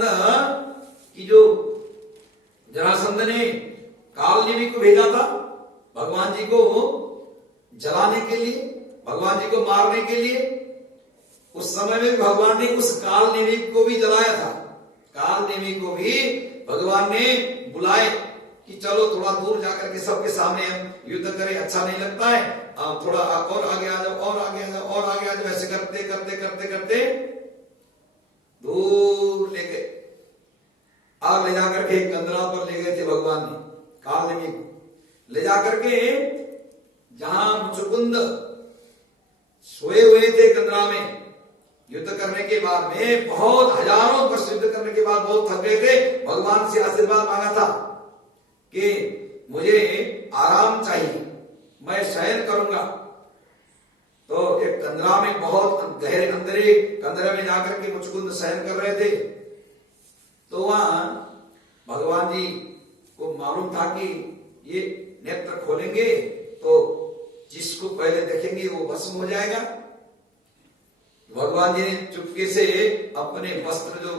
जरासंध की जो जरासंध ने कालनेमी को भेजा था भगवान जी को जलाने के लिए, भगवान जी को मारने के लिए, उस समय में भगवान ने उस कालनेमी को भी जलाया था। कालनेमी को भी भगवान ने बुलाए कि चलो थोड़ा दूर जाकर के सबके सामने हम युद्ध करें, अच्छा नहीं लगता है, थोड़ा और आगे आ जाओ, और आगे आ जाओ, और आगे आ जाओ, ऐसे करते करते करते करते दूर ले गए, आग ले जाकर के कंदरा पर ले गए थे भगवान ने कालनेमी को ले जाकर के, जहां मुचुकुंद सोए हुए थे कंदरा में। युद्ध करने के बाद में बहुत हजारों वर्ष युद्ध करने के बाद बहुत थक गए थे, भगवान से आशीर्वाद मांगा था कि मुझे आराम चाहिए, मैं शयन करूंगा। तो एक कंदरा में बहुत गहरे अंधेरे कंदरे में जाकर के मुचुकुंद शयन कर रहे थे। तो वहां भगवान जी को मालूम था कि ये नेत्र खोलेंगे तो जिसको पहले देखेंगे वो भस्म हो जाएगा। भगवान जी ने चुपके से अपने वस्त्र जो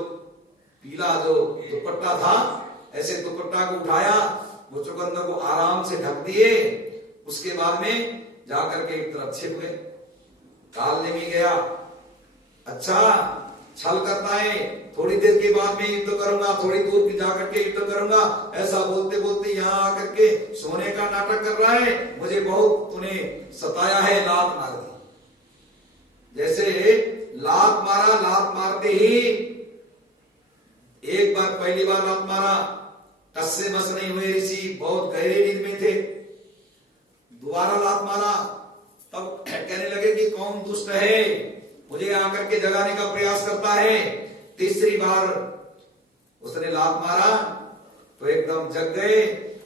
पीला जो दुपट्टा था, ऐसे दुपट्टा को उठाया, मुचुकुंद को आराम से ढक दिए, उसके बाद में जाकर के एक तरफ छिप गए। कालनेमी गया, अच्छा छल करता है, थोड़ी देर के बाद में युद्ध करूंगा, थोड़ी दूर जाकर के युद्ध करूंगा, ऐसा बोलते बोलते यहाँ आकर के सोने का नाटक कर रहा है, मुझे बहुत तूने सताया है, लात मार दी। जैसे लात मारा, लात मारते ही एक बार पहली बार लात मारा, टस से मस नहीं हुए ऋषि, बहुत गहरे नींद में थे। दोबारा लात मारा, तब कहने लगे कि कौन दुष्ट है, मुझे आकर के जगाने का प्रयास करता है। तीसरी बार उसने लात मारा तो एकदम जग गए,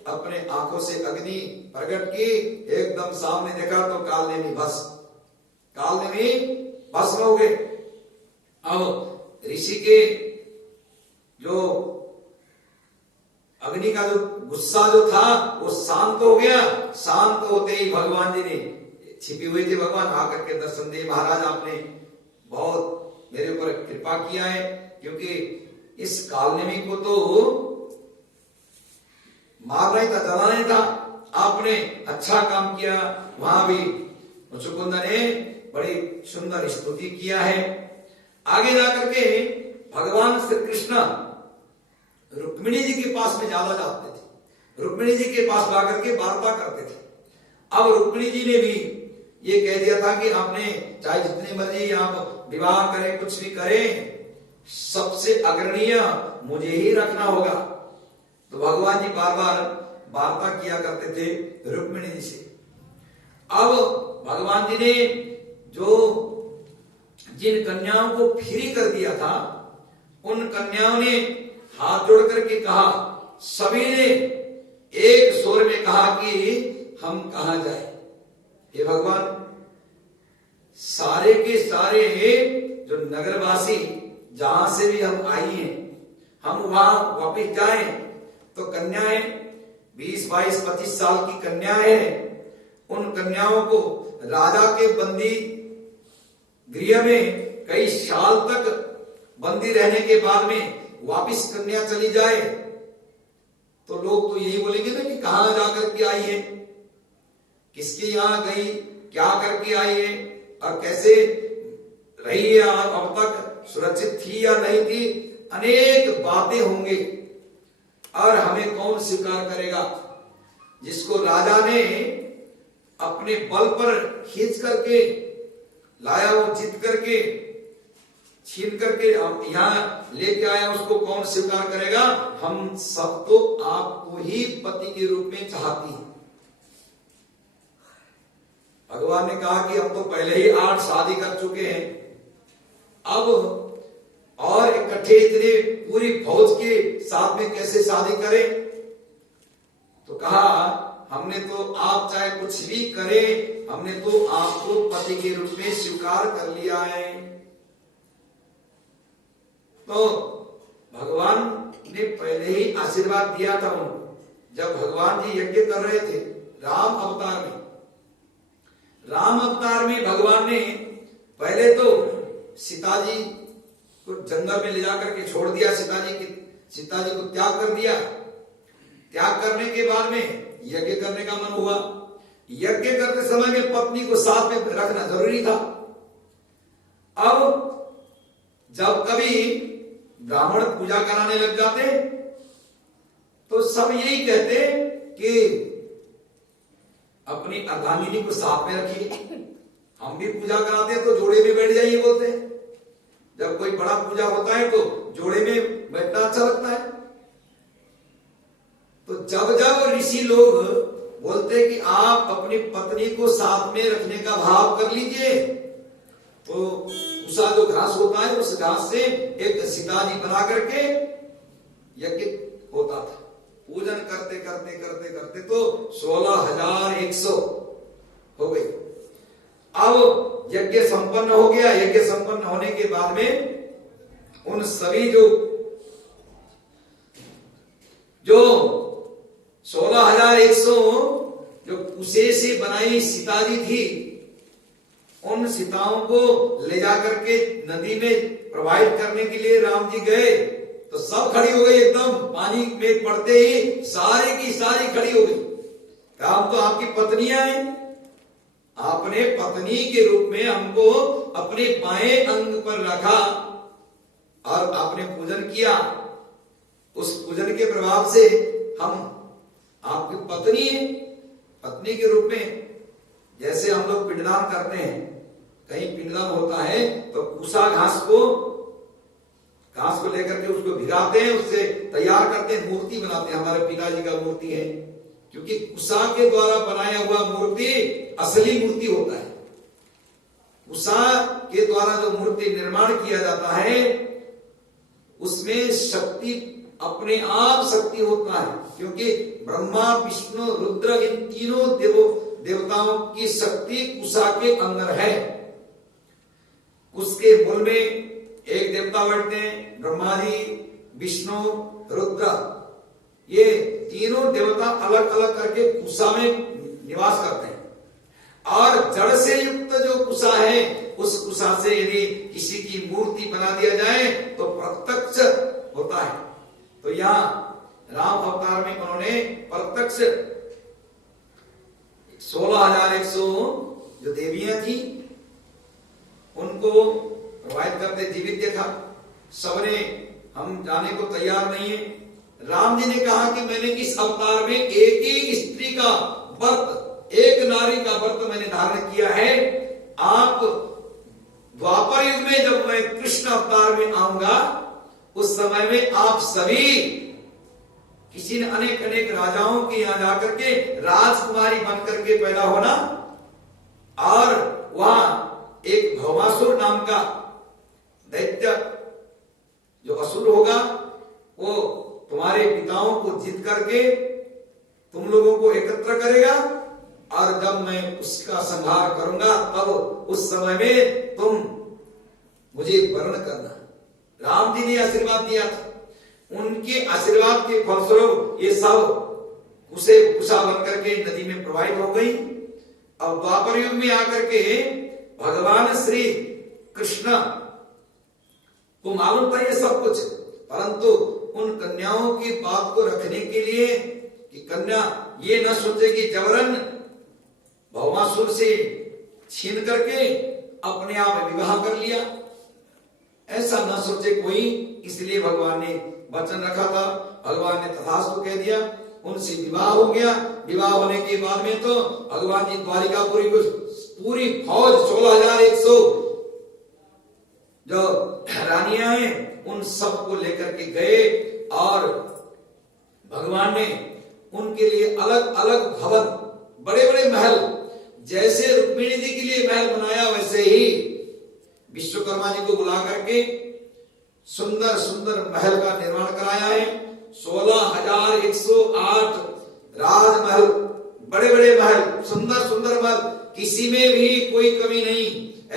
अपने आंखों से अग्नि प्रकट की, एकदम सामने देखा तो कालनेमी भस्म हो गए। अब ऋषि के जो अग्नि का जो गुस्सा जो था वो शांत हो गया। शांत होते ही भगवान जी ने, छिपे हुए थे भगवान, आकर के दर्शन दिए। महाराज आपने बहुत मेरे ऊपर कृपा किया है, क्योंकि इस कालनेमी को तो मारना ही था, जलाना ही था, आपने अच्छा काम किया। वहां भी मुचुकुंद ने बड़ी सुंदर स्तुति किया है। आगे जाकर के भगवान श्री कृष्ण रुक्मिणी जी के पास में ज्यादा जाते थे, रुक्मिणी जी के पास जाकर के वार्ता करते थे। अब रुक्मिणी जी ने भी ये कह दिया था कि आपने चाहे जितनी मर्जी आप विवाह करें, कुछ भी करें, सबसे अग्रणीय मुझे ही रखना होगा। तो भगवान जी बार बार वार्ता किया करते थे रुक्मिणी जी से। अब भगवान जी ने जो जिन कन्याओं को फ्री कर दिया था, उन कन्याओं ने हाथ जोड़ करके कहा, सभी ने एक स्वर में कहा कि हम कहां जाए। हे भगवान, सारे के सारे जो नगरवासी जहां से भी हम आई हैं, हम वहां वापिस जाएं। तो कन्याएं 20, 22, 25 साल की कन्याएं हैं, उन कन्याओं को राजा के बंदी गृह में कई साल तक बंदी रहने के बाद में वापिस कन्या चली जाए तो लोग तो यही बोलेंगे ना कि कहां जाकर के आई है, किसके यहां गई, क्या करके आई है, और कैसे रही है, अब तक सुरक्षित थी या नहीं थी, अनेक बातें होंगे। और हमें कौन स्वीकार करेगा, जिसको राजा ने अपने बल पर खींच करके लाया, वो जीत करके छीन करके यहां लेके आया, उसको कौन स्वीकार करेगा। हम सब तो आपको ही पति के रूप में चाहती हैं। भगवान ने कहा कि हम तो पहले ही 8 शादी कर चुके हैं, अब और इकट्ठे इतने पूरी फौज के साथ में कैसे शादी करें। तो कहा, हमने तो आप चाहे कुछ भी करें, हमने तो आपको पति के रूप में स्वीकार कर लिया है। तो भगवान ने पहले ही आशीर्वाद दिया था उनको, जब भगवान जी यज्ञ कर रहे थे राम अवतार में। राम अवतार में भगवान ने पहले तो सीता जी तो जंगल में ले जाकर के छोड़ दिया सीता जी को त्याग कर दिया। त्याग करने के बाद में यज्ञ करने का मन हुआ। यज्ञ करते समय में पत्नी को साथ में रखना जरूरी था। अब जब कभी ब्राह्मण पूजा कराने लग जाते तो सब यही कहते कि अपनी अर्धांगिनी को साथ में रखिए। हम भी पूजा कराते हैं तो जोड़े में बैठ जाइए बोलते हैं। जब कोई बड़ा पूजा होता है तो जोड़े में बैठना अच्छा लगता है। तो जब जब ऋषि लोग बोलते कि आप अपनी पत्नी को साथ में रखने का भाव कर लीजिए, तो उसा जो घास होता है उस घास से एक सीताजी बना करके यज्ञ होता था। पूजन करते करते करते करते तो 16,100 हो गई। अब यज्ञ संपन्न हो गया। यज्ञ संपन्न होने के बाद में उन सभी जो 16,100 जो कुशे से बनाई सीताजी थी, उन सीताओं को ले जाकर के नदी में प्रवाहित करने के लिए राम जी गए तो सब खड़ी हो गई। एकदम पानी में पड़ते ही सारी की सारी खड़ी हो गई। हम तो आपकी पत्नियां हैं, आपने पत्नी के रूप में हमको अपने बाएं अंग पर रखा और आपने पूजन किया। उस पूजन के प्रभाव से हम आपकी पत्नी हैं। पत्नी के रूप में जैसे हम लोग पिंडदान करते हैं, कहीं पिंडदान होता है तो कुसा घास को लेकर के उसको भिगाते हैं, उससे तैयार करते हैं, मूर्ति बनाते हैं। हमारे पिताजी का मूर्ति है, क्योंकि कुसा के द्वारा बनाया हुआ मूर्ति असली मूर्ति होता है। कुसा के द्वारा जो मूर्ति निर्माण किया जाता है उसमें शक्ति अपने आप शक्ति होता है, क्योंकि ब्रह्मा विष्णु रुद्र इन तीनों देवताओं की शक्ति कुसा के अंदर है। उसके मूल में एक देवता बैठते हैं, ब्रह्मा जी, विष्णु, रुद्र। ये तीनों देवता अलग अलग करके कुसा में निवास करते हैं। और जड़ से युक्त जो कुसा है, उस कुसा से यदि किसी की मूर्ति बना दिया जाए तो प्रत्यक्ष होता है। तो यहां राम अवतार में उन्होंने प्रत्यक्ष 16,100 जो देवियां थी उनको प्रवाहित करते जीवित देखा। सबने हम जाने को तैयार नहीं है। राम जी ने कहा कि मैंने इस अवतार में एक ही स्त्री का व्रत, एक नारी का व्रत मैंने धारण किया है। आप द्वापर युग में जब मैं कृष्ण अवतार में आऊंगा उस समय में आप सभी किसी ने अनेक अनेक राजाओं के यहां जाकर के राजकुमारी बन करके पैदा होना, और वहां एक भौमासुर नाम का दैत्य जो असुर होगा वो तुम्हारे पिताओं को जीत करके तुम लोगों को एकत्र करेगा, और जब मैं उसका संहार करूंगा तब उस समय में तुम मुझे वर्ण करना। राम जी ने आशीर्वाद दिया था। उनके आशीर्वाद के फलस्वरूप ये सब कुशा बन करके नदी में प्रवाहित हो गई। अब द्वापर युग में आकर के भगवान श्री कृष्ण को मालूम था ये सब कुछ, परंतु उन कन्याओं की बात को रखने के लिए कि कन्या ये न सोचे कि जबरन भौमासुर से छीन करके अपने आप विवाह कर लिया, ऐसा न सोचे कोई। इसलिए भगवान ने वचन रखा था, भगवान ने तथास्तु कह दिया, उनसे विवाह हो गया। विवाह होने के बाद में तो भगवान जी द्वारिकापुरी को पूरी फौज 16,100 जो रानियां हैं उन सबको लेकर के गए, और भगवान ने उनके लिए अलग अलग भवन, बड़े बड़े महल, जैसे रुक्मिणी जी के लिए महल बनाया वैसे ही विश्वकर्मा जी को बुला करके सुंदर सुंदर महल का निर्माण कराया है। 16,108 राजमहल, बड़े बड़े महल, सुंदर सुंदर महल, किसी में भी कोई कमी नहीं।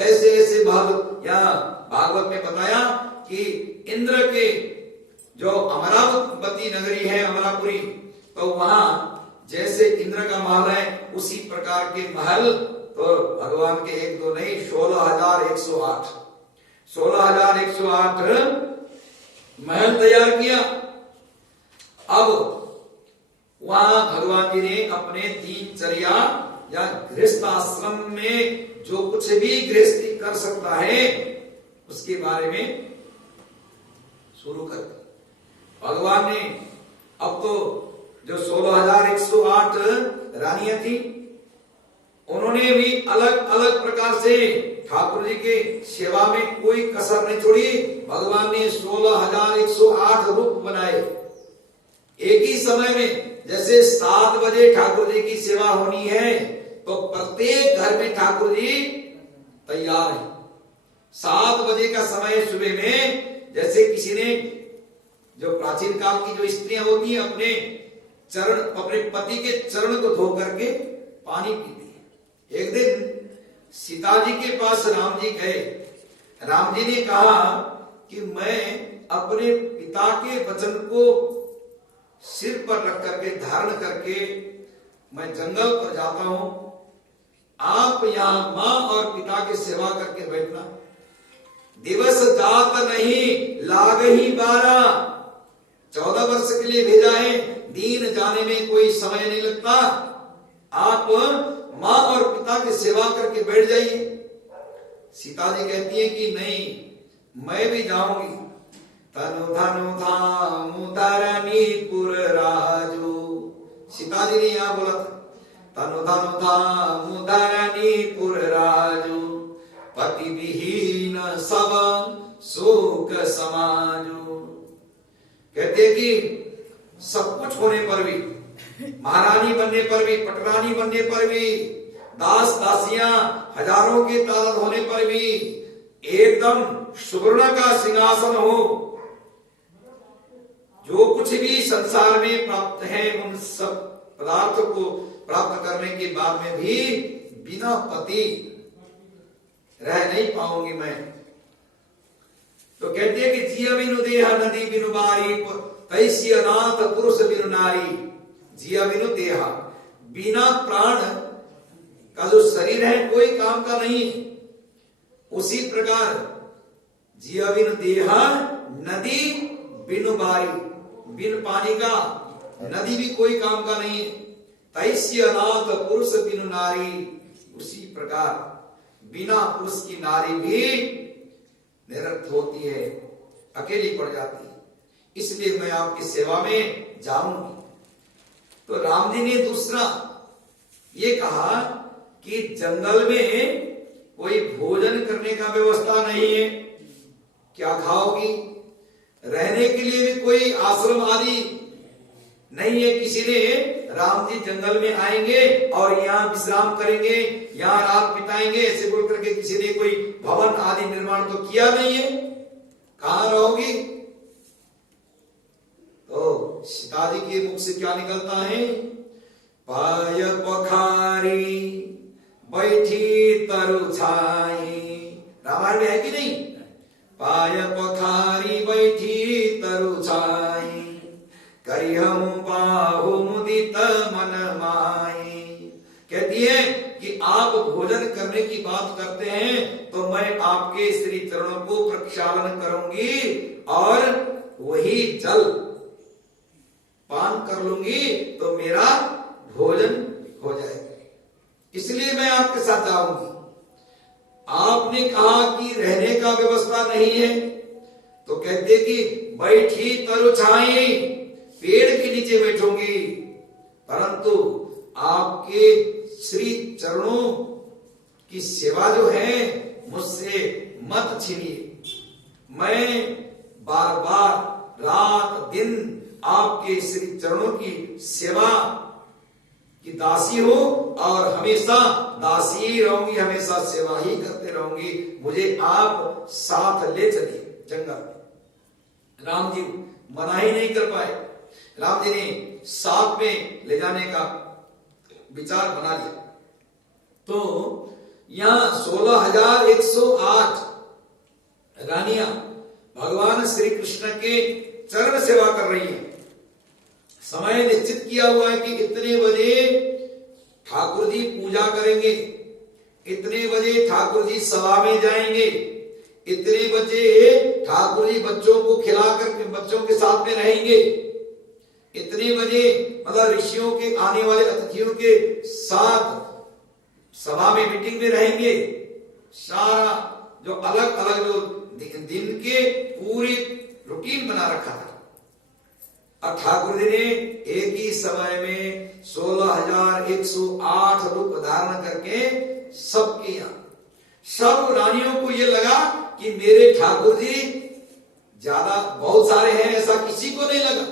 ऐसे ऐसे महल यहाँ भागवत में बताया कि इंद्र के जो अमरावती नगरी है अमरापुरी, तो वहां जैसे इंद्र का महल है उसी प्रकार के महल तो भगवान के एक दो नहीं 16,108। 16,108 महल तैयार किया। अब वहां भगवान जी ने अपने दिनचर्या या गृहस्थ आश्रम में जो कुछ भी गृहस्थी कर सकता है उसके बारे में शुरू कर दिया भगवान ने। अब तो जो 16,108 रानियां थी उन्होंने भी अलग अलग प्रकार से ठाकुर जी के सेवा में कोई कसर नहीं छोड़ी। भगवान ने 16,108 रूप बनाए एक ही समय में। जैसे 7 बजे ठाकुर जी की सेवा होनी है तो प्रत्येक घर में ठाकुर जी तैयार है। 7 बजे का समय सुबह में, जैसे किसी ने, जो प्राचीन काल की जो स्त्रियां होती हैं अपने चरण, अपने पति के चरण को धो करके पानी पीती है। एक दिन सीता जी के पास राम जी गए। राम जी ने कहा कि मैं अपने पिता के वचन को सिर पर रख करके, धारण करके मैं जंगल पर जाता हूं, आप यहां मां और पिता की सेवा करके बैठना। दिवस जात नहीं लाग ही 12, 14 वर्ष के लिए भेजा है, दिन जाने में कोई समय नहीं लगता। आप मां और पिता की सेवा करके बैठ जाइए। सीता जी कहती है कि नहीं, मैं भी जाऊंगी। तनु धनु धाम धरणीपुर राजू, सीता जी ने यहां बोला था, तनु धनु धाम धरणीपुर राजू, पति विहीन सब शोक समाजू। कहते कि सब कुछ होने पर भी, महारानी बनने पर भी, पटरानी बनने पर भी, दास दासियां हजारों के तादाद होने पर भी, एकदम सुवर्ण का सिंहासन हो, जो कुछ भी संसार में प्राप्त है उन सब पदार्थों को प्राप्त करने के बाद में भी बिना पति रह नहीं पाऊंगी मैं। तो कहते हैं कि जिया बिनु देहा नदी बिनु बारी, तैसी अनाथ पुरुष बिनु नारी। जिया बिनु देहा, बिना प्राण का जो शरीर है कोई काम का नहीं। उसी प्रकार जिया बिनु देहा नदी बिनु बारी, बिन पानी का नदी भी कोई काम का नहीं। तैसी अनाथ पुरुष बिनु नारी, उसी प्रकार बिना पुरुष की नारी भी निरर्थ होती है, अकेली पड़ जाती है। इसलिए मैं आपकी सेवा में जाऊंगी। तो राम जी ने दूसरा ये कहा कि जंगल में कोई भोजन करने का व्यवस्था नहीं है, क्या खाओगी? रहने के लिए भी कोई आश्रम आदि नहीं है। किसी ने राम जी जंगल में आएंगे और यहाँ विश्राम करेंगे, यहाँ रात बिताएंगे, ऐसे बोल करके किसी ने कोई भवन आदि निर्माण तो किया नहीं है। कहां रहोगी? तो सीता जी के मुख से क्या निकलता है? पाय पखारी बैठी तरु छाई। रामायण में है कि नहीं? पाय पखारी बैठी तरु छाई, करिहम बाहु मुदित मन माई। कहती है कि आप भोजन करने की बात करते हैं तो मैं आपके श्री चरणों को प्रक्षालन करूंगी और वही जल पान कर लूंगी तो मेरा भोजन हो जाएगा। इसलिए मैं आपके साथ जाऊंगी। आपने कहा कि रहने का व्यवस्था नहीं है, तो कहते कि बैठी तरु छाई, पेड़ के नीचे बैठूंगी, परंतु आपके श्री चरणों की सेवा जो है मुझसे मत छीनिए। मैं बार बार रात दिन आपके श्री चरणों की सेवा की दासी हो और हमेशा दासी ही रहूंगी, हमेशा सेवा ही करते रहूंगी। मुझे आप साथ ले चलिए जंगल। राम जी मना ही नहीं कर पाए। राम जी ने साथ में ले जाने का विचार बना लिया। तो यहां 16,108 रानियां भगवान श्री कृष्ण के चरण सेवा कर रही हैं। समय निश्चित किया हुआ है कि इतने बजे ठाकुर जी पूजा करेंगे, इतने बजे ठाकुर जी सभा में जाएंगे, इतने बजे ठाकुर जी बच्चों को खिला करके बच्चों के साथ में रहेंगे, इतने बजे मतलब ऋषियों के आने वाले अतिथियों के साथ सभा में मीटिंग में रहेंगे। सारा जो अलग अलग जो दिन के पूरी रूटीन बना रखा था। अब ठाकुर जी ने एक ही समय में 16,108 रूप धारण करके सबके यहाँ सब रानियों को ये लगा कि मेरे ठाकुर जी ज्यादा बहुत सारे हैं, ऐसा किसी को नहीं लगा।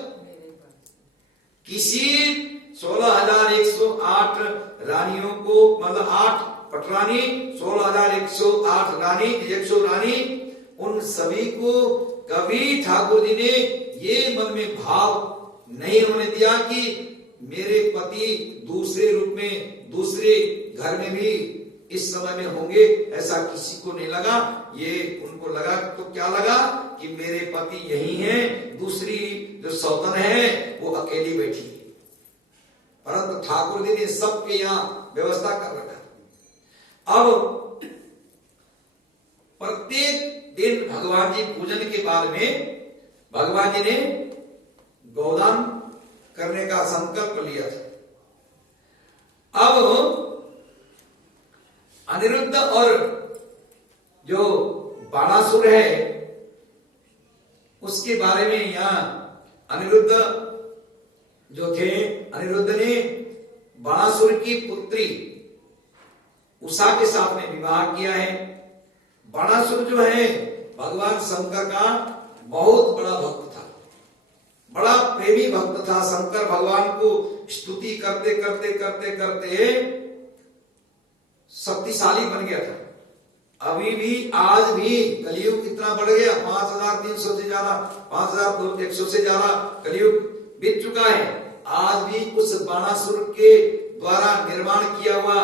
किसी 16,108 रानियों को मतलब 8 पटरानी 16,108 रानी 100 रानी उन सभी को कभी ठाकुर जी ने ये मन में भाव नहीं होने दिया कि मेरे पति दूसरे रूप में दूसरे घर में भी इस समय में होंगे, ऐसा किसी को नहीं लगा। ये उनको लगा तो क्या लगा कि मेरे पति यही हैं, दूसरी जो सौतन है वो अकेली बैठी है। परंतु ठाकुर जी ने सबके यहाँ व्यवस्था कर रखा। अब प्रत्येक दिन भगवान जी पूजन के बाद में भगवान जी ने गौदान करने का संकल्प लिया था। अब अनिरुद्ध और जो बाणासुर है उसके बारे में यहां अनिरुद्ध जो थे, अनिरुद्ध ने बाणासुर की पुत्री उषा के साथ में विवाह किया है। बाणासुर जो है भगवान शंकर का बहुत बड़ा भक्त था, बड़ा प्रेमी भक्त था। शंकर भगवान को स्तुति करते करते करते करते शक्तिशाली बन गया था। अभी भी आज भी कलयुग कितना बढ़ गया, 5,300 से ज्यादा 5,100 से ज्यादा कलयुग बीत चुका है। आज भी उस बाणासुर के द्वारा निर्माण किया हुआ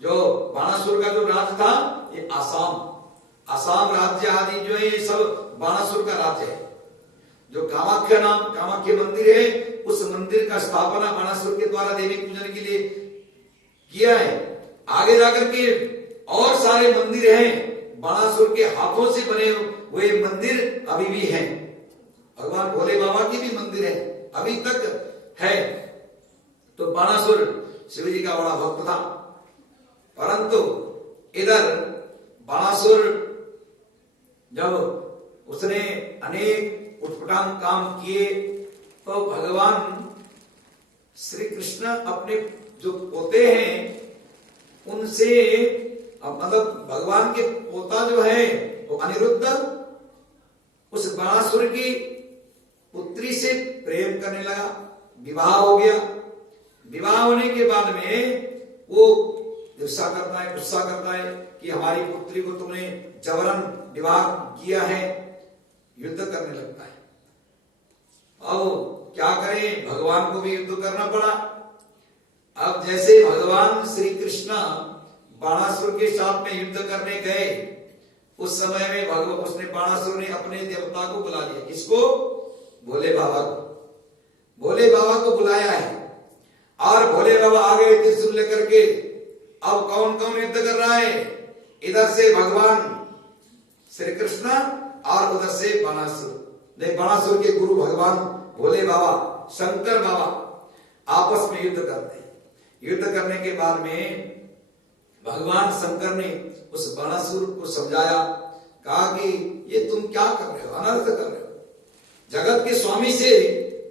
जो बाणासुर का जो राज्य था, ये आसाम राज्य आदि जो है ये सब बाणासुर का राज्य है। जो कामाख्या मंदिर है, उस मंदिर का स्थापना बाणासुर के द्वारा देवी पूजन के लिए किया है। आगे जाकर के और सारे मंदिर हैं, बाणासुर के हाथों से बने हुए मंदिर अभी भी हैं। भगवान भोले बाबा की भी मंदिर है, अभी तक है। तो बाणासुर शिव जी का बड़ा भक्त था। परंतु इधर बाणासुर जब उसने अनेक उटपटांग काम किए तो भगवान श्री कृष्ण अपने जो पोते हैं उनसे मतलब भगवान के पोता जो है वो अनिरुद्ध उस बाणासुर की पुत्री से प्रेम करने लगा। विवाह हो गया। विवाह होने के बाद में वो ईर्ष्या करता है, गुस्सा करता है कि हमारी पुत्री को तुमने जबरन विवाह किया है, युद्ध करने लगता है। अब क्या करें, भगवान को भी युद्ध करना पड़ा। अब जैसे भगवान श्री कृष्ण बाणासुर के साथ में युद्ध करने गए, उस समय में उसने बाणासुर ने अपने देवता को बुला लिया। किसको? भोले बाबा को। भोले बाबा को बुलाया है और भोले बाबा आ गए त्रिशूल लेकर के। अब कौन कौन युद्ध कर रहा है? इधर से भगवान श्री कृष्ण और उधर से बाणासुर। बाणासुर के गुरु भगवान भोले बाबा शंकर बाबा आपस में युद्ध करते हैं। युद्ध करने के बाद में भगवान शंकर ने उस बाणासुर को समझाया, कहा कि ये तुम क्या कर रहे हो, अनर्थ कर रहे हो। जगत के स्वामी से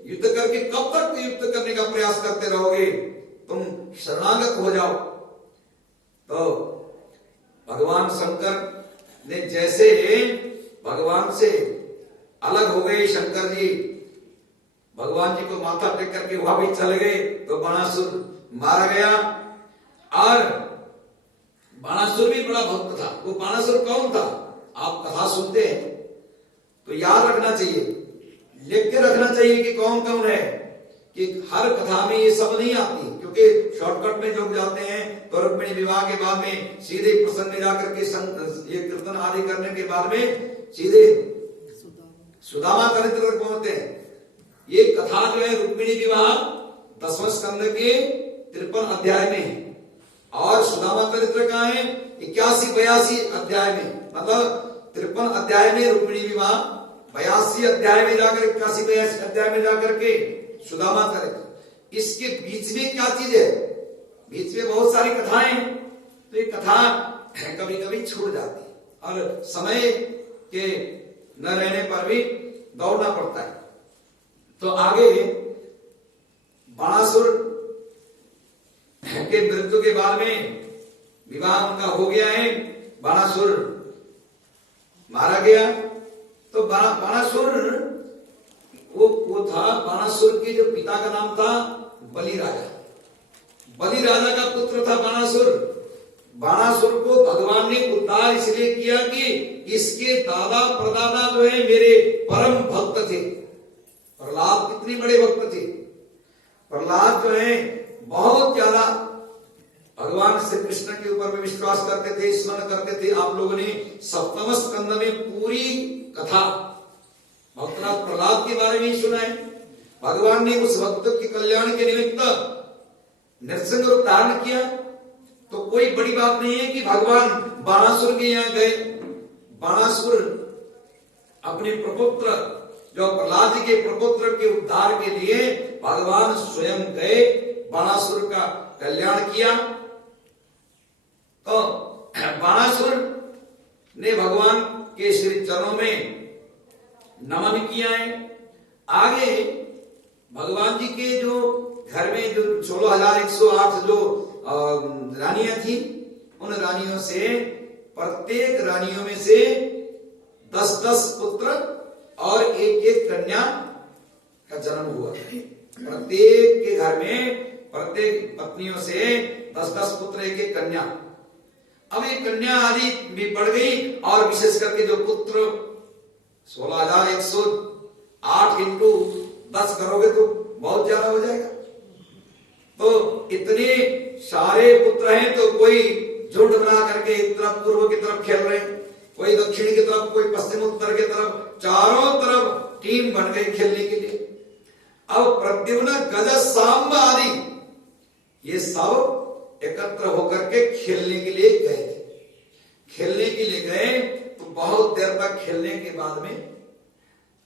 युद्ध करके कब तक युद्ध करने का प्रयास करते रहोगे, तुम शरणागत हो जाओ। तो भगवान शंकर ने जैसे भगवान से अलग हो गए, शंकर जी भगवान जी को माथा टेक करके वहां भी चले गए, तो बाणासुर मारा गया। और बाणासुर भी बड़ा भक्त था। वो बाणासुर कौन था? आप कथा सुनते हैं तो याद रखना चाहिए, लिख के रखना चाहिए कि कौन कौन है, कि हर कथा में ये सब नहीं आती। क्योंकि शॉर्टकट में लोग जाते हैं तो रुक्मिणी विवाह के बाद में सीधे प्रसंग में जाकर के ये कीर्तन आदि करने के बाद में सीधे सुदामा चरित्र तक पहुंचते हैं। ये कथा जो है रुक्मिणी विवाह 10वें स्कंद के 53 अध्याय में है और सुदामा चरित्र का है 81-82 अध्याय में। मतलब 53 अध्याय में रुक्मिणी विवाह, 82 अध्याय में जाकर 81-82 अध्याय में जाकर के सुदामा करे। इसके बीच में क्या चीज है? बीच में बहुत सारी कथाएं, तो ये कथा कभी कभी छूट जाती है और समय के न रहने पर भी दौड़ना पड़ता है। तो आगे बाणासुर के मृत्यु के बाद में विवाह उनका हो गया है, बाणासुर मारा गया। तो बाणासुर वो था, बाणासुर के जो पिता का नाम था बलि राजा। बलि राजा का पुत्र था बाणासुर। बाणासुर को भगवान ने उद्धार इसलिए किया कि इसके दादा परदादा जो है मेरे परम भक्त थे। प्रहलाद कितने बड़े भक्त थे। प्रहलाद जो है बहुत ज्यादा भगवान श्री कृष्ण के ऊपर में विश्वास करते थे, स्मरण करते थे। आप लोगों ने सप्तम स्कंद में पूरी कथा भक्तनाथ प्रहलाद के बारे में ही सुना है। भगवान ने उस भक्त के कल्याण के निमित्त नरसिंह रूप धारण किया। तो कोई बड़ी बात नहीं है कि भगवान बाणासुर के यहाँ गए। बाणासुर अपने प्रपुत्र जो प्रहलाद जी के प्रपुत्र के उद्धार के लिए भगवान स्वयं गए, बाणासुर का कल्याण किया। तो बाणासुर ने भगवान के श्री चरणों में नमन किया है। आगे भगवान जी के जो घर में जो 16,108 जो रानियां थी, उन रानियों से प्रत्येक रानियों में से 10-10 पुत्र और 1-1 कन्या का जन्म हुआ। प्रत्येक के घर में प्रत्येक पत्नियों से 10-10 पुत्र, 1-1 कन्या। अब ये कन्या आदि भी बढ़ गई और विशेष करके जो पुत्र 16,108 इंटू 10 करोगे तो बहुत ज्यादा हो जाएगा। तो इतने सारे पुत्र हैं, तो कोई झुंड बना करके एक तरफ पूर्व की तरफ खेल रहे हैं, कोई दक्षिण की तरफ, कोई पश्चिम उत्तर की तरफ, चारों तरफ टीम बन गई खेलने के लिए। अब प्रद्युम्न, गज, सांब आदि ये सब एकत्र होकर के खेलने के लिए गए थे। खेलने के लिए गए तो बहुत देर तक खेलने के बाद में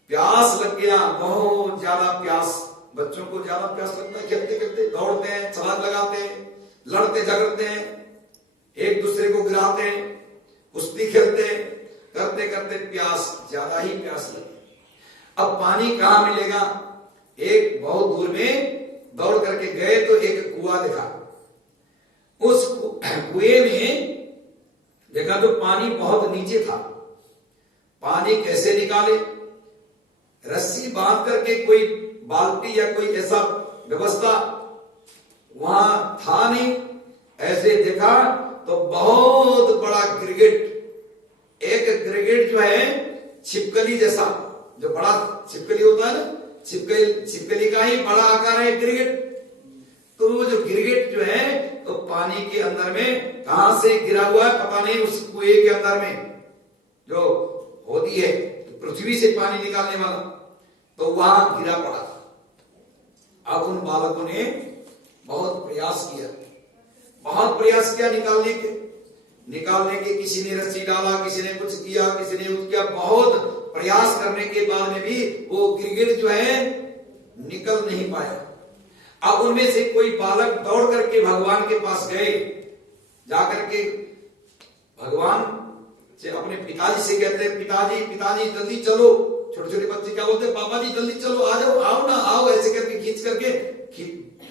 प्यास लग गया, बहुत ज्यादा प्यास। बच्चों को ज्यादा प्यास लगता है, खेलते खेलते दौड़ते हैं, छलांग लगाते हैं, लड़ते झगड़ते हैं, एक दूसरे को गिराते हैं, कुश्ती खेलते हैं, करते करते प्यास, ज्यादा ही प्यास लगी। अब पानी कहां मिलेगा? एक बहुत दूर में दौड़ करके गए तो एक कुआं दिखा। उस कुएं में देखा तो पानी बहुत नीचे था। पानी कैसे निकाले? रस्सी बांध करके कोई बाल्टी या कोई ऐसा व्यवस्था वहां था नहीं। ऐसे देखा तो बहुत बड़ा गिरगिट, एक गिरगिट जो है छिपकली जैसा, जो बड़ा छिपकली होता है ना, छिपकली का ही बड़ा आकार है गिरगिट। तो वो जो गिरगिट जो है तो पानी के अंदर में कहां से गिरा हुआ है पता नहीं, उस कुएं के अंदर में जो होती है पृथ्वी से पानी निकालने वाला, तो वहां गिरा पड़ा। अब उन बालकों ने बहुत प्रयास किया निकालने के। किसी ने रस्सी डाला, किसी ने कुछ किया, किसी ने कुछ किया। बहुत प्रयास करने के बाद में भी वो गिरगिट जो है निकल नहीं पाया। अब उनमें से कोई बालक दौड़ करके भगवान के पास गए, जाकर के भगवान से अपने पिताजी से कहते हैं, पिताजी जल्दी चलो। छोटे छोटे बच्चे क्या बोलते हैं, पापा जी जल्दी चलो, आ जाओ, आओ ना, आओ। ऐसे करके खींच करके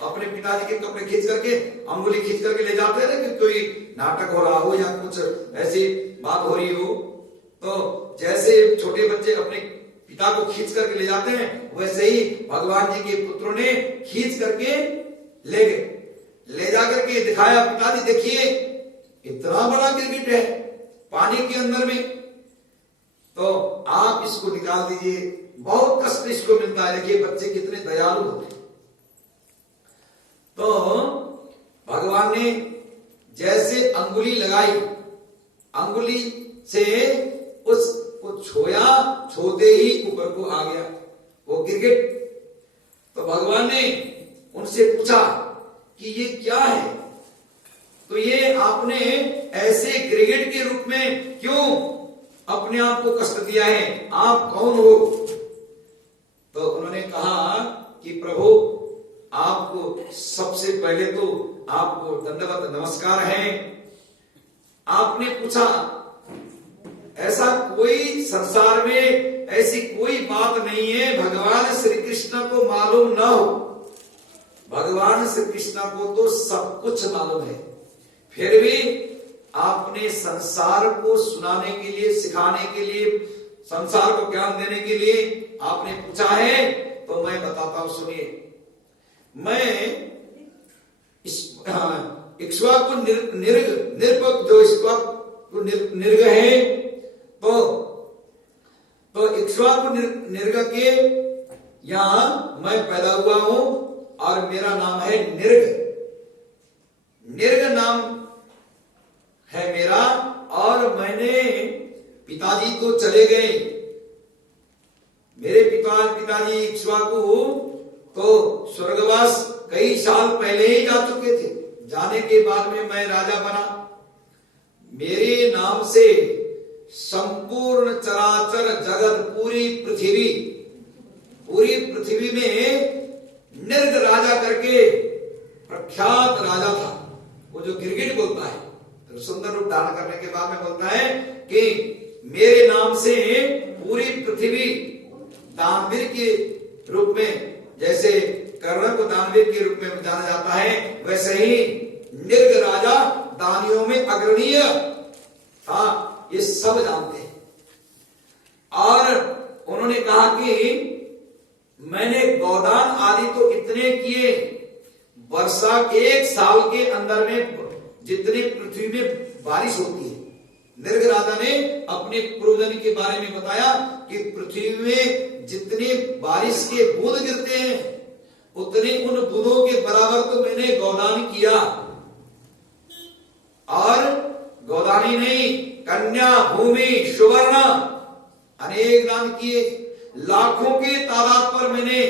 अपने पिताजी के कपड़े खींच करके, अंगुली खींच करके ले जाते हैं कि कोई नाटक हो रहा हो या कुछ ऐसी बात हो रही हो। तो जैसे छोटे बच्चे अपने पिता को खींच करके ले जाते हैं, वैसे ही भगवान जी के पुत्रों ने खींच करके ले गए। ले जाकर के दिखाया, पिताजी देखिए इतना बड़ा गिरगिट है पानी के अंदर में, तो आप इसको निकाल दीजिए, बहुत कष्ट इसको मिलता है। देखिए बच्चे कितने दयालु होते हैं। तो भगवान ने जैसे अंगुली लगाई, अंगुली से उसको छोया, छोते ही ऊपर को आ गया वो गिरगिट। तो भगवान ने उनसे पूछा कि ये क्या है? तो ये आपने ऐसे गिरगिट के रूप में क्यों अपने आप को कष्ट दिया है, आप कौन हो? तो उन्होंने कहा कि प्रभु आपको सबसे पहले तो आपको दंडवत नमस्कार है। आपने पूछा, ऐसा कोई संसार में ऐसी कोई बात नहीं है भगवान श्री कृष्ण को मालूम ना हो। भगवान श्री कृष्ण को तो सब कुछ मालूम है, फिर भी आपने संसार को सुनाने के लिए, सिखाने के लिए, संसार को ज्ञान देने के लिए आपने पूछा है। तो मैं बताता हूं, सुनिए। मैं इक्ष्वाकु निरपक, जो इक्ष्वाकु निर्ग है, तो इक्ष्वाकु निर्ग के यहां मैं पैदा हुआ हूं और मेरा नाम है निर्ग। निर्ग नाम है मेरा। और मैंने, पिताजी तो चले गए, मेरे पिताजी इक्ष्वाकु तो स्वर्गवास कई साल पहले ही जा चुके थे। जाने के बाद में मैं राजा बना। मेरे नाम से संपूर्ण चराचर जगत, पूरी पृथ्वी में निर्ग राजा करके प्रख्यात राजा था। वो जो गिरगिट बोलता है, तो सुंदर रूप धारण करने के बाद में बोलता है कि मेरे नाम से पूरी पृथ्वी दानवीर के रूप में, जैसे कर्ण को दानवीर के रूप में जाना जाता है, वैसे ही निर्ग राजा दानियों में अग्रणीय था। ये सब जानते हैं। और उन्होंने कहा कि मैंने गोदान आदि तो इतने किए, वर्षा एक साल के अंदर में जितनी पृथ्वी में बारिश होती है। निर्ग राजा ने अपने पूर्वजन के बारे में बताया कि पृथ्वी में जितने बारिश के बूंद गिरते हैं, उतने उन बूंदों के बराबर तो मैंने गोदान किया। और गोदानी नहीं, कन्या, भूमि, सुवर्ण अनेक दान किए। लाखों के तादाद पर मैंने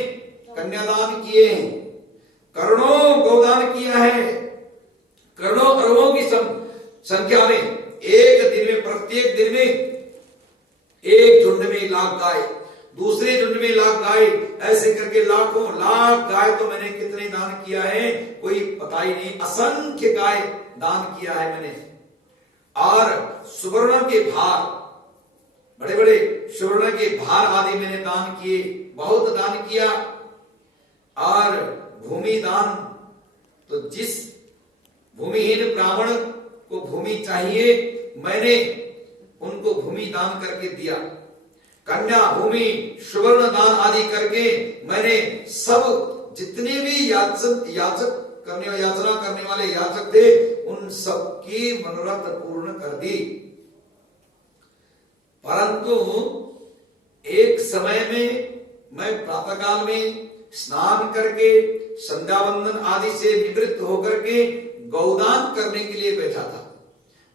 कन्यादान किए हैं। करोड़ों गोदान किया है। करोड़ों अरबों की संख्या में, एक दिन में, प्रत्येक दिन में एक झुंड में लाख गाय, दूसरे झुंड में लाख गाय, ऐसे करके लाखों लाख गाय तो मैंने कितने दान किया है कोई पता ही नहीं। असंख्य गाय दान किया है मैंने। और सुवर्ण के भार, बड़े बड़े सुवर्ण के भार आदि मैंने दान किए, बहुत दान किया। और भूमि दान, तो जिस भूमिहीन ब्राह्मण को भूमि चाहिए, मैंने उनको भूमि दान करके दिया। कन्या, भूमि, सुवर्ण दान आदि करके मैंने सब जितने भी याचना करने वाले याचक थे, उन सबकी मनोरथ पूर्ण कर दी। परंतु एक समय में मैं प्रातःकाल में स्नान करके संध्या वंदन आदि से निवृत्त होकर के गौदान करने के लिए बैठा था।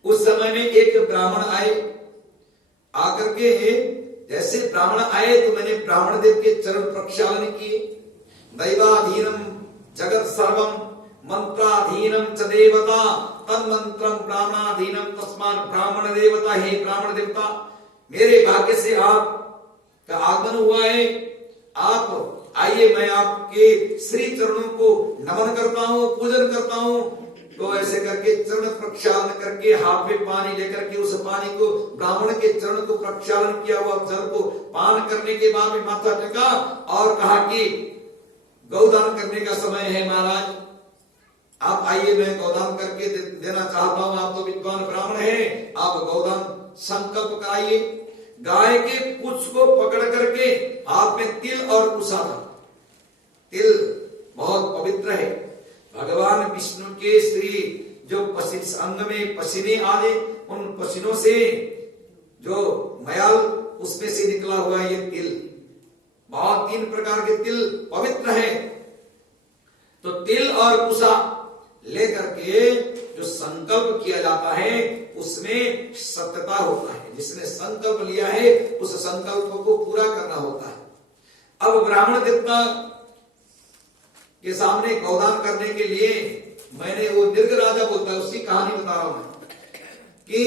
उस समय में एक ब्राह्मण आए। आकर के जैसे ब्राह्मण आए तो मैंने ब्राह्मण देव के चरण प्रक्षालन किए। दैवाधीनम जगत सर्वम मंत्राधीनम च देवता तन्मंत्रम ब्राह्मणाधीनम तस्मात् ब्राह्मण देवता। हे ब्राह्मण देवता, मेरे भाग्य से आपका आगमन हुआ है। आप आइए, मैं आपके श्री चरणों को नमन करता हूँ, पूजन करता हूँ। तो ऐसे करके चरण प्रक्षालन करके हाथ में पानी लेकर के उस पानी को, ब्राह्मण के चरण को प्रक्षालन किया हुआ जल को पान करने के बाद में माथा टेका और कहा कि गौदान करने का समय है महाराज, आप आइए, मैं गौदान करके देना चाहता हूं। आप तो विद्वान ब्राह्मण हैं, आप गौदान संकल्प कराइए। गाय के पुच्छ को पकड़ करके हाथ में तिल और कुसा था। तिल बहुत पवित्र है। भगवान विष्णु के श्री जो अंग में पसीने आदि, उन पसीनों से जो मयाल उसमें से निकला हुआ ये तिल, बहुत 3 प्रकार के तिल पवित्र है। तो तिल और कुसा लेकर के जो संकल्प किया जाता है उसमें सत्यता होता है। जिसने संकल्प लिया है उस संकल्प को पूरा करना होता है। अब ब्राह्मण देवता के सामने गौदान करने के लिए मैंने, वो निर्ग राजा बोलता है, उसकी कहानी बता रहा हूं मैं कि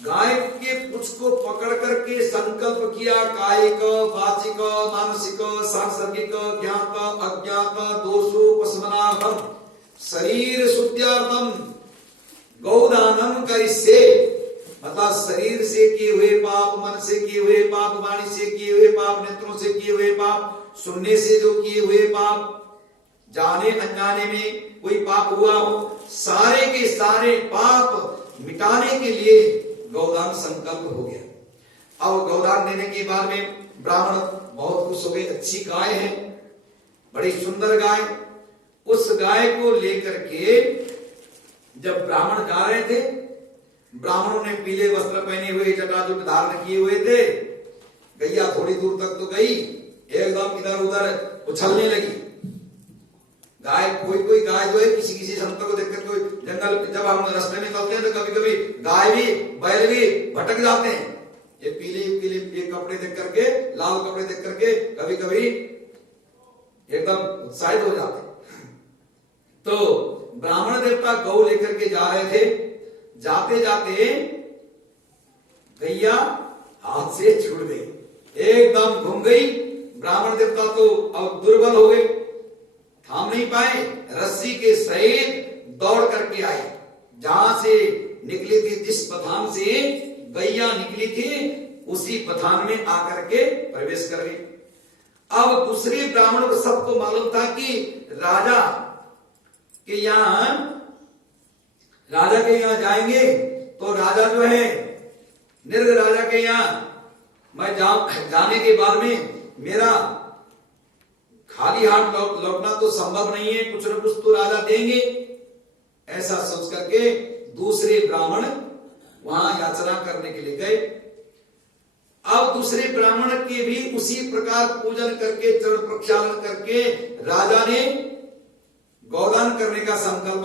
गाय के पुछ को पकड़ करके संकल्प किया, कायिक वाचिक मानसिक सांसर्गिक ज्ञात अज्ञात दोषोपशमनार्थम शरीर शुद्ध्यार्थम गौदानम करिष्ये। मतलब शरीर से किए हुए पाप, मन से किए हुए पाप, वाणी से किए हुए पाप, नेत्रों से किए हुए पाप, सुनने से जो किए हुए पाप, जाने अनजाने में कोई पाप हुआ हो, सारे के सारे पाप मिटाने के लिए गौदान संकल्प हो गया। अब गौदान देने के बाद में ब्राह्मण बहुत खुश हो गए, अच्छी गाय है, बड़ी सुंदर गाय। उस गाय को लेकर के जब ब्राह्मण जा रहे थे, ब्राह्मणों ने पीले वस्त्र पहने हुए, जटाजूट धारण किए हुए थे। गैया थोड़ी दूर तक तो गई, एकदम इधर उधर उछलने लगी। गाय कोई गाय जो है किसी किसी संत को देखकर, कोई जंगल जब हम रास्ते में चलते हैं तो कभी कभी गाय भी बैल भी भटक जाते हैं। ये पीले ये कपड़े देख करके, लाल कपड़े देख करके कभी कभी एकदम उत्साहित हो जाते हैं। तो ब्राह्मण देवता गौ लेकर के जा रहे थे, जाते जाते गैया हाथ से छूट गई, एकदम घूम गई। ब्राह्मण देवता तो अब दुर्बल हो गए, थाम नहीं पाए, रस्सी के सहित दौड़ करके आए। जहां से निकली थी, जिस पठान से गैया निकली थी, उसी पठान में आकर के प्रवेश कर गई। अब दूसरे ब्राह्मण को सबको मालूम था कि राजा के यहां जाएंगे तो राजा जो है, निर्ग राजा के यहां मैं जाने के बाद में मेरा खाली हाथ लौटना तो संभव नहीं है, कुछ न कुछ तो राजा देंगे। ऐसा सोच करके दूसरे ब्राह्मण वहां याचना करने के लिए गए। अब दूसरे ब्राह्मण के भी उसी प्रकार पूजन करके, चरण प्रक्षालन करके राजा ने गौदान करने का संकल्प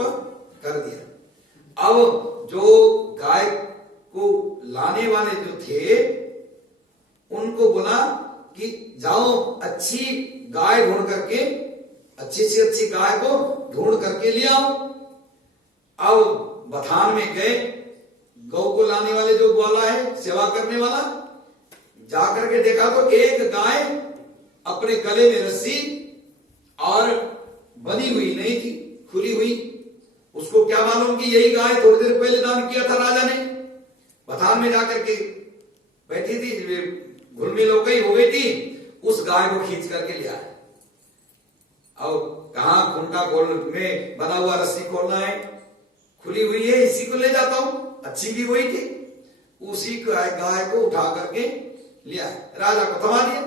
कर दिया। अब जो गाय को लाने वाले जो थे, उनको बोला कि जाओ अच्छी गाय ढूंढ करके, अच्छी से अच्छी गाय को ढूंढ करके ले आओ। अब बथान में गए, गौ को लाने वाले जो ग्वाला है, सेवा करने वाला, जाकर के देखा तो एक गाय अपने गले में रस्सी और बंधी हुई नहीं थी, खुली हुई। उसको क्या मालूम कि यही गाय थोड़ी देर पहले दान किया था राजा ने। बथान में जाकर के बैठी थी, घुलमिल हो गई थी, उस गाय को खींच करके ले आया। अब कहां खूंटा खोल में बना हुआ रस्सी खोलना है, खुली हुई है, इसी को ले जाता हूं, अच्छी भी वही थी। उसी गाय को उठा करके लिया, राजा को थमा दिया।